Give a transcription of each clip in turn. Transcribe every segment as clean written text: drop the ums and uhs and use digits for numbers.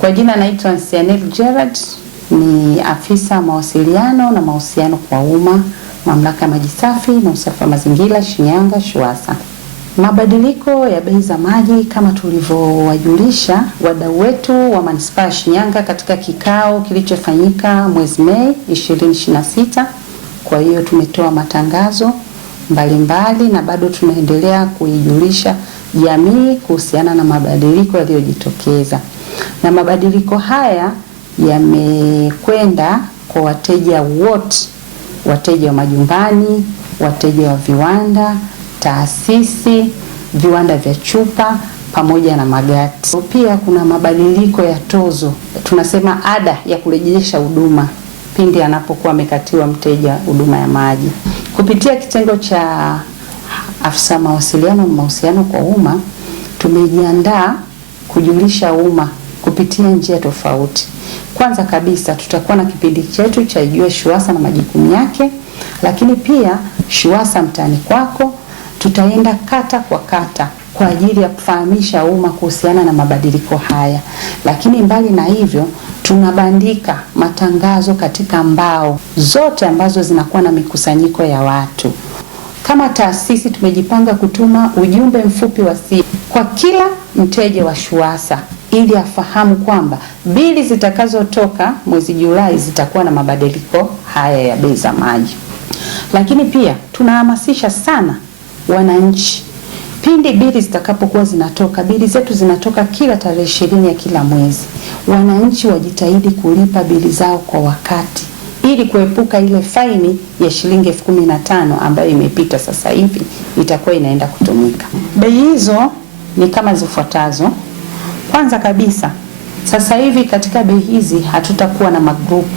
Kwa jina naitwa Sianel Gerard, ni afisa mawasiliano na mahusiano kwa umma, Mamlaka ya Maji Safi na Usafi wa Mazingira Shinyanga SHUWASA. Mabadiliko ya bei za maji kama tulivyowajulisha wadau wetu wa Manispaa ya Shinyanga katika kikao kilichofanyika mwezi Mei 2026. Kwa hiyo tumetoa matangazo mbalimbali na bado tunaendelea kuijulisha jamii kuhusiana na mabadiliko yaliyojitokeza. Na mabadiliko haya yamekwenda kwa wateja wote, wateja wa majumbani, wateja wa viwanda, taasisi, viwanda vya chupa pamoja na magati. Pia kuna mabadiliko ya tozo, tunasema ada ya kurejesha huduma pindi anapokuwa amekatiwa mteja huduma ya maji. Kupitia kitengo cha afisa mawasiliano na mahusiano kwa umma, tumejiandaa kujulisha umma kupitia njia tofauti. Kwanza kabisa tutakuwa na kipindi chetu cha Ijue SHUWASA na majukumu yake, lakini pia SHUWASA mtaani kwako, tutaenda kata kwa kata kwa ajili ya kufahamisha umma kuhusiana na mabadiliko haya. Lakini mbali na hivyo, tunabandika matangazo katika mbao zote ambazo zinakuwa na mikusanyiko ya watu. Kama taasisi tumejipanga kutuma ujumbe mfupi wa simu kwa kila mteja wa SHUWASA ili afahamu kwamba bili zitakazotoka mwezi Julai zitakuwa na mabadiliko haya ya bei za maji. Lakini pia tunahamasisha sana wananchi, pindi bili zitakapokuwa zinatoka, bili zetu zinatoka kila tarehe 20 ya kila mwezi, wananchi wajitahidi kulipa bili zao kwa wakati ili kuepuka ile faini ya shilingi 15,000 ambayo imepita sasa hivi itakuwa inaenda kutumika. Bei hizo ni kama zifuatazo. Kwanza kabisa, sasa hivi katika bei hizi hatutakuwa na magrupu.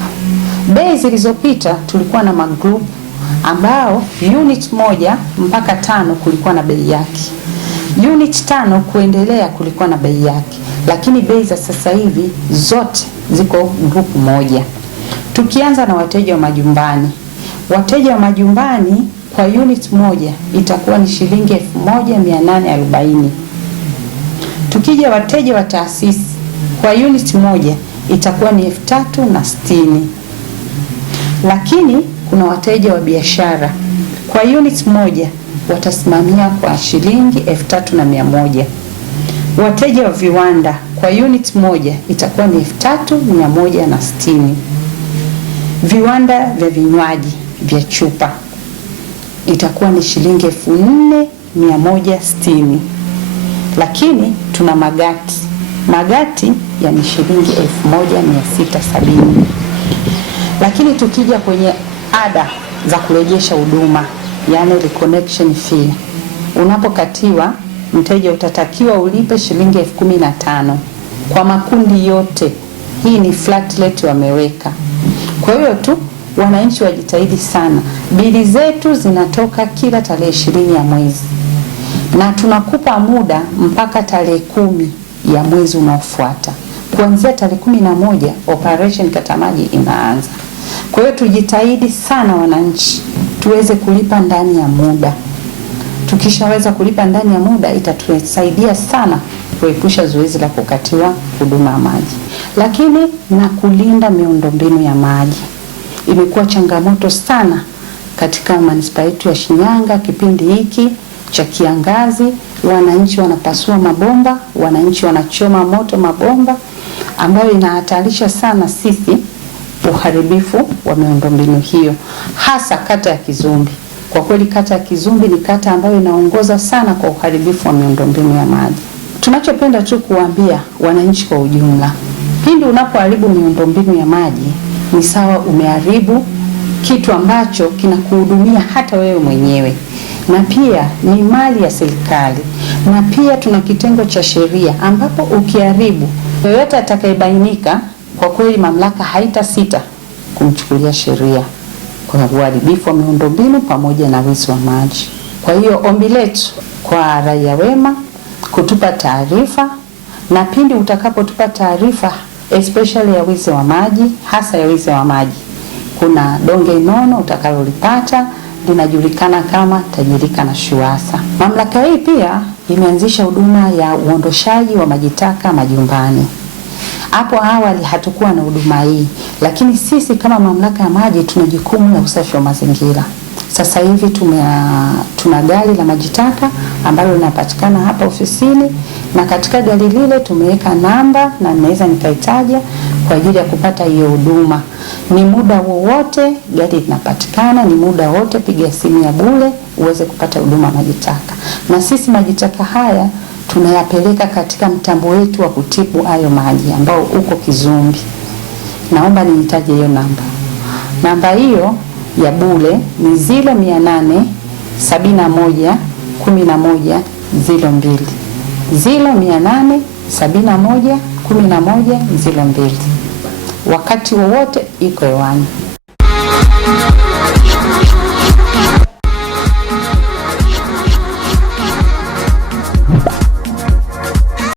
Bei zilizopita tulikuwa na magrupu ambao unit 1 mpaka 5 kulikuwa na bei yake. Unit 5 kuendelea kulikuwa na bei yake. Lakini bei za sasa hivi zote ziko grupu moja. Tukianza na wateja wa majumbani. Wateja wa majumbani kwa unit 1 itakuwa ni shilingi 1,840. Tukija wateja wa taasisi kwa unit 1 itakuwa ni 3,060. Lakini kuna wateja wa biashara kwa unit 1 watasimamia kwa shilingi 3,100. Wateja wa viwanda kwa unit 1 itakuwa ni 3,160. Viwanda vya vinywaji vya chupa itakuwa ni shilingi 4,160. Lakini tuna magati. Magati ya ni shilingi 1,670. Lakini tukija kwenye ada za kurejesha huduma, yani reconnection fee, unapokatiwa mteja utatakiwa ulipe shilingi 15,000 kwa makundi yote. Hii ni flat rate wameweka. Kwa hiyo tu wananchi wajitahidi sana. Bili zetu zinatoka kila tarehe 20 ya mwezi. Na tunakupa muda mpaka tarehe 10 ya mwezi unaofuata. Kuanzia tarehe 11 operation kata maji inaanza. Kwa hiyo tujitahidi sana wananchi tuweze kulipa ndani ya muda. Tukishaweza kulipa ndani ya muda itatusaidia sana kuepusha zoezi la kukatiwa huduma ya maji. Lakini na kulinda miundombinu ya maji imekuwa changamoto sana katika manispaa yetu ya Shinyanga kipindi hiki cha kiangazi. Wananchi wanapasua mabomba, wananchi wanachoma moto mabomba, ambayo inahatarisha sana sisi uharibifu wa miundombinu hiyo, hasa kata ya Kizumbi. Kwa kweli kata ya Kizumbi ni kata ambayo inaongoza sana kwa uharibifu wa miundombinu ya maji. Tunachopenda tu kuambia wananchi kwa ujumla, pindi unapoharibu miundombinu ya maji ni sawa umeharibu kitu ambacho kinakuhudumia hata wewe mwenyewe, na pia ni mali ya serikali. Na pia tuna kitengo cha sheria ambapo ukiharibu, yoyote atakayebainika, kwa kweli mamlaka haitasita kumchukulia sheria kwa uharibifu wa miundombinu pamoja na wizi wa maji. Kwa hiyo ombi letu kwa raia wema kutupa taarifa, na pindi utakapotupa taarifa especially ya wizi wa maji, hasa ya wizi wa maji, kuna donge nono utakalolipata linajulikana kama Tajirika na SHUWASA. Mamlaka hii pia imeanzisha huduma ya uondoshaji wa maji taka majumbani, Hapo awali hatukuwa na huduma hii, lakini sisi kama mamlaka ya maji tuna jukumu la usafi wa mazingira. Sasa hivi tuna gari la maji taka ambalo linapatikana hapa ofisini, na katika gari lile tumeweka namba na naweza nikaitaja kwa ajili ya kupata hiyo huduma. Ni muda wowote gari linapatikana, ni muda wote piga simu ya bure uweze kupata huduma maji taka. Na sisi maji taka haya tunayapeleka katika mtambo wetu wa kutibu hayo maji ambao uko Kizumbi. Naomba niitaje hiyo namba. Namba hiyo ya bure ni 0871 11 02. 0871 11 02. Wakati wowote iko hewani.